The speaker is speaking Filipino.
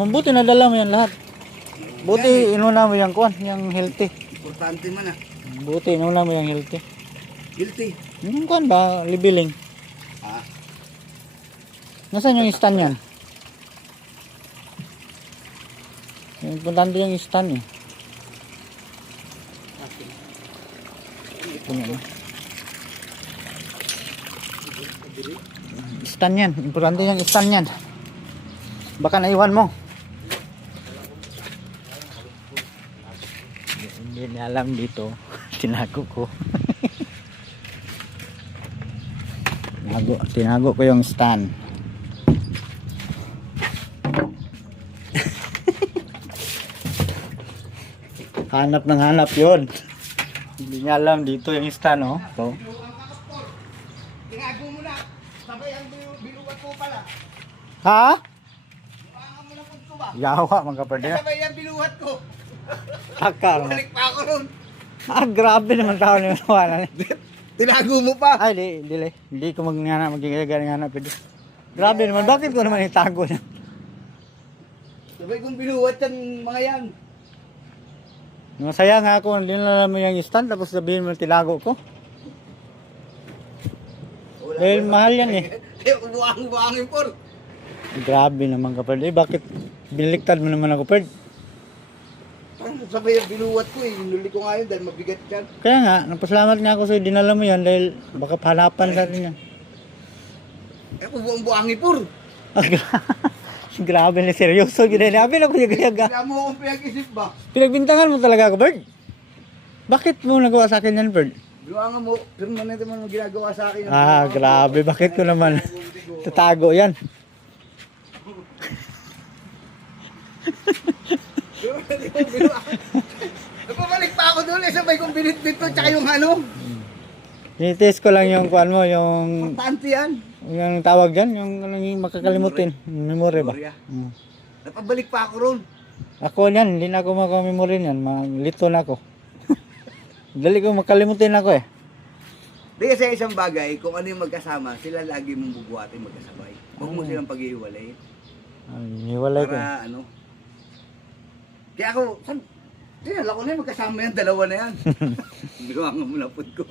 Mabuti nadala mo yan lahat. Buti inuna mo yung kuan, yung healthy. Importante man ah. Buti inuna mo yung healthy. Guilty. Yung kuan ba, libiling. Ah. Nasaan yung stand yan? Yung importante yung stand eh. Ito na. Stand yan. Importante yung stand yan. Baka naiwan mo. Hindi na alam dito. Tinago ko. Tinago ko yung stand. Hanap ng hanap yun. Hindi niya alam dito yung stand, oh. So, Tinago mo na. Sabay ang binuwat ko pala. ha? Buwangan mo na punto ba? Yawa mga kapatid. Sabay ang binuwat ko. Akal mo. Balik pa ako ron. Ah, grabe naman tao ni Wala. Tinago mo pa. Ay, hindi ko magigagaling pwede. Grabe naman, bakit ko naman itago yan? Sabay kong binuwat yan mga yan. Masaya nga ako, hindi na alam mo yung stand, tapos sabihin mo tilago ko. Dahil mahal yan eh. Buwangin po. Grabe naman kapatid. Bakit biniliktad mo naman ako, Perd? Sabay ang binuwat ko eh. Hinuli ko nga yun dahil mabigat yan. Kaya nga, napasalamat nga ako sa'yo, dinala mo yan dahil baka hanapan natin yan. Eh kung buwangin po. Grabe na seryoso, ginanabi na ko yung gayaga. Kaya mo akong pinag-isip ba? Pinagbintangan mo talaga ako, Bird. Bakit mo nagawa sa akin yan, Bird? Buwangan mo. Permanente mo ginagawa sa akin. Ah, grabe. Bakit ko naman tatago yan? Napabalik pa ako doon eh. Sabay kong binitbit ko tsaka yung ano. Tinitest ko lang yung kuan mo, yung Importante yan. tawag dyan, yung makakalimutin. Memory ba? Memorya. Mm. Napabalik pa ako ron. Ako yan, hindi na ako makamemory yan. Lito na ako. Dali ko makalimutin ako eh. Di kasi isang bagay, kung ano yung magkasama, sila lagi mong bubuhatin magkasabay. Huwag mo silang pag-iwalay. Ay, hiwalay ko. Para ano. Kaya ako, tinala ko na yung magkasama yan, dalawa na yan. Biwangan mo na po ko.